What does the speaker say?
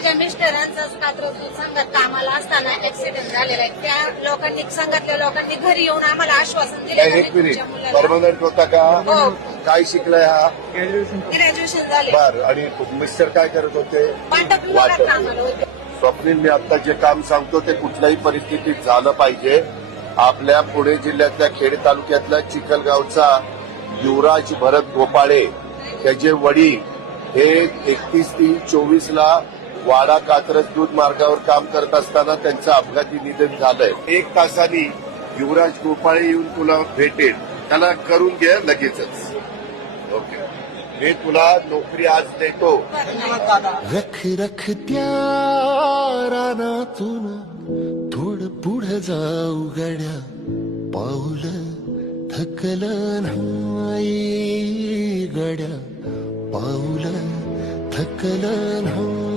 माझ्या मिस्टरांचाच कात्रज दूध संघात कामाला असताना ऍक्सिडेंट झालेला आहे. त्या लोकांनी संघातल्या लोकांनी घरी येऊन आम्हाला आश्वासन दिले एक मिनिट परमनंट होता का? हो काय शिकलाय हा? ग्रॅज्युएशन झाले. बर. आणि मिस्टर काय करत होते? वाटप विभागात कामाला होते. स्वप्नील, मी आता जे काम सांगतो ते कुठल्याही परिस्थितीत झालं पाहिजे. आपल्या पुणे जिल्ह्यातल्या खेड तालुक्यातल्या चिखलगावचा युवराज भरत गोपाळे त्याचे वडील हे 31/3/24 वाडा कात्रज दूध मार्गावर काम करत असताना त्यांचं अपघाती निधन झालंय. 1 तासांनी युवराज गोपाळे येऊन तुला भेटेल. त्याला करून घे लगेचच. ओके, मी तुला नोकरी आज देतो. रख रख त्या रानातून थोडं पुढं जाऊ गड्या, पाऊल थकल नाही गड्या, पाऊल थकल नाही.